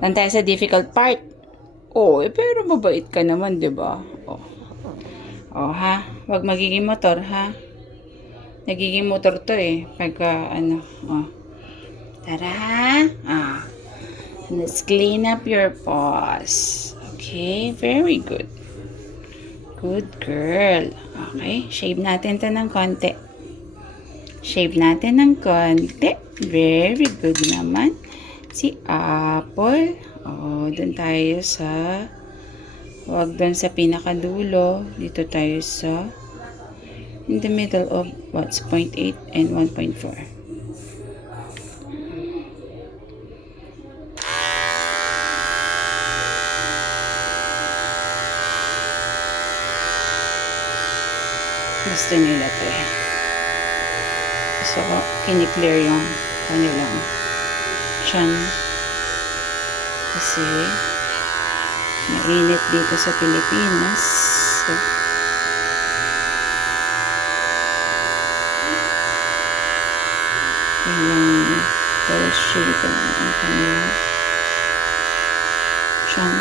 Doon tayo sa difficult part. Oh, pero mabait ka naman, 'di ba? Oh. Oh, ha? Wag magiging motor, ha? Nagiging motor 'to eh pagka ano, oh. Tara, ha? Ah. Let's clean up your paws. Okay, very good. Good girl. Okay, shave natin 'to ng konti. Shave natin ng konti. Very good naman. Si Apple. Oh, dun tayo sa... Huwag dun sa pinakadulo. Dito tayo sa... In the middle of what's 0.8 and 1.4. Gusto nila to eh. So, kiniklear yung kanilang tiyan. Kasi, mainit dito sa Pilipinas. So, yung well shapen ang kanilang tiyan.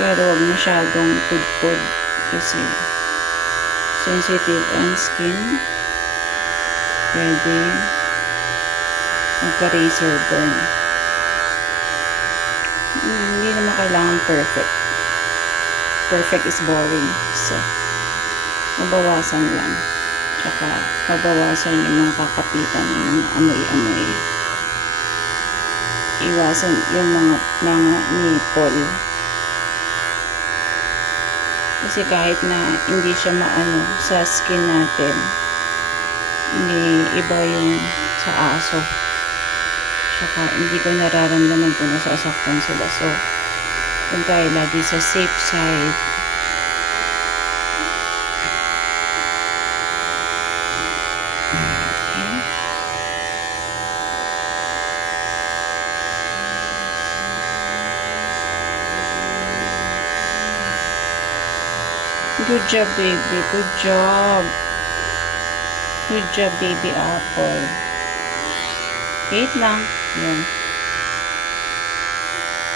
Pero huwag masyadong pudpud kasi sensitive ang skin. Pwede magka-razor burn. Hindi naman kailangan perfect. Perfect is boring. So, mabawasan lang. Tsaka, mabawasan yung mga kakapitan, yung mga amoy-amoy. Iwasan yung mga nipple. Kasi kahit na hindi siya maano sa skin natin, hindi iba yung sa aso. Tsaka hindi ko nararamdaman kung nasasaktan sila. So, kung tayo lagi sa safe side. Good job, baby. Good job. Good job, baby Apple. Wait lang. Yan.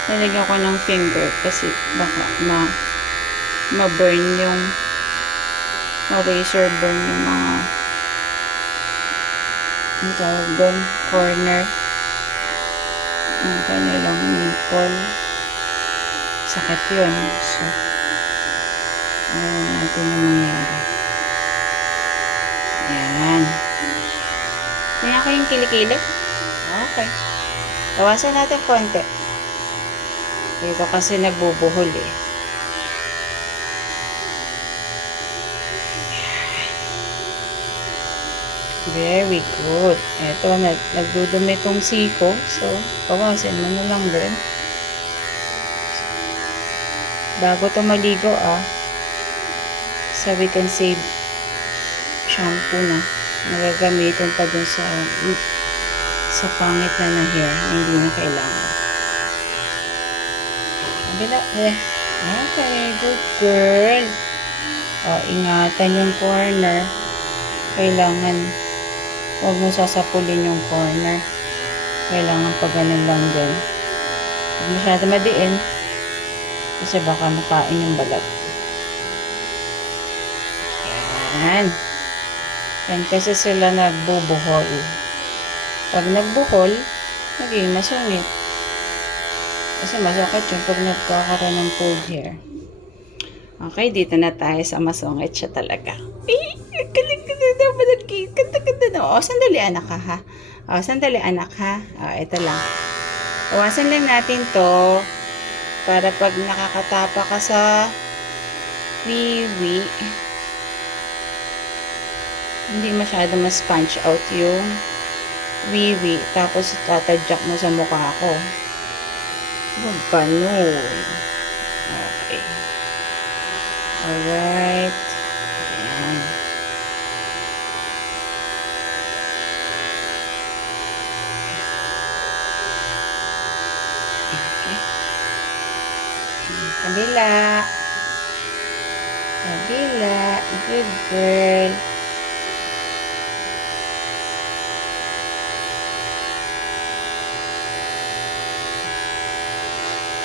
Nalagyan ko ng finger kasi baka ma-burn yung ma-razor burn yung mga ang tawag doon, corner ng kanilang nipple. Sakit yun. So, ayaw natin na mangyari. Ayan. Kaya ko yung kilikili. Okay. Tawasan natin konti. Dito kasi nagbubuhol eh. Very good. Eto, nagdudumi tong siko. So, tawasin mo na lang din. Bago to maligo so we can save shampoo na nagagamitin pa dun sa pangit na hair na hindi na kailangan. Kabila okay, good girl. Ingatan yung corner. Kailangan huwag mo sasapulin yung corner. Kailangan pa ganun lang din. Huwag masyado madiin kasi baka makain yung balat. Yan. Yan kasi sila nagbubuhol. Pag nagbuhol, naging masungit. Kasi masakit yun pag nagkakaroon ng pulled hair. Okay, dito na tayo sa masungit siya talaga. Ganda na. Sandali anak ha. Sandali anak ha. Ito lang. Tawasan lang natin to para pag nakakatapa ka sa wiwi, hindi masyado ma-sponge out yung wiwi. Tapos tatadyak mo sa mukha ko. Huwag ganun. Okay. Alright. Ayan. Okay. Kabila. Kabila. Good girl.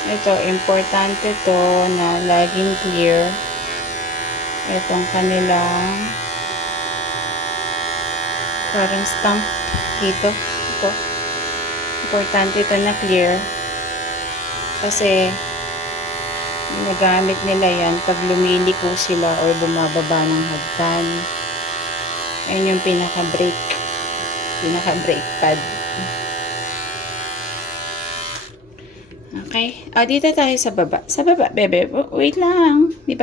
Ito, importante to na laging clear. Itong kanilang parang stamp dito. Ito. Importante ito na clear. Kasi ginagamit nila yan pag lumiliko sila or bumababa ng hagdan. Yan yung pinaka-brake pad. Okay. Dito tayo sa baba. Sa baba, bebe. Wait lang. Hindi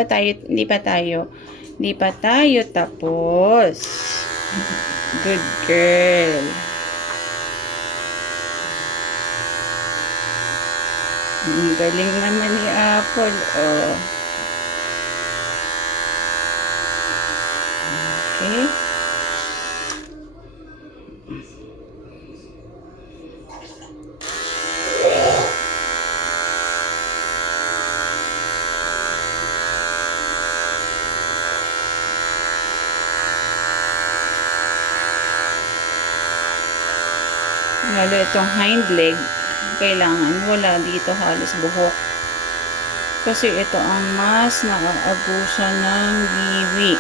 pa tayo tapos. Good girl. Ang galing naman ni Apple. Oh. Okay. Lalo itong hind leg, kailangan wala dito halos buhok. Kasi ito ang mas nakaabusan ng biwi.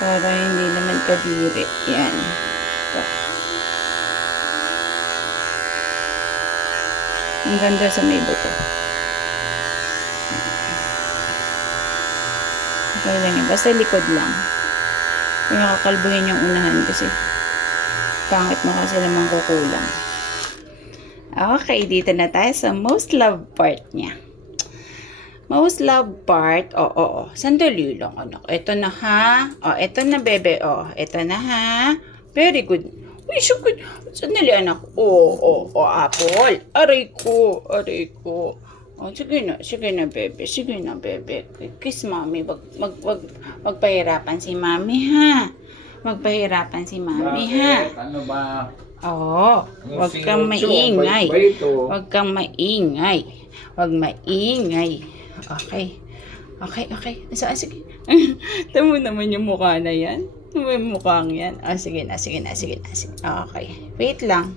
Para hindi naman kadiri. Yan. Ito. Ang ganda sa may buto. Okay lang yun. Basta likod lang. Kung nakakalbuhin yung unahan kasi pangit mo kasi naman kukulang. Okay, dito na tayo sa most loved part niya. Most loved part, sandali lang anak. Ito na ha. Ito na bebe, Ito na ha. Very good. Uy, so good. Sandali anak. Apple. Aray ko. Sige na bebe. Kiss mommy. Magpahirapan si mommy ha. Magpahirapan si mami, ha? Ano ba? Huwag kang maingay. Huwag maingay. Okay. So, sige. Tamo naman yung mukha na yan. Yung mukhang yan. Sige na. Okay. Wait lang.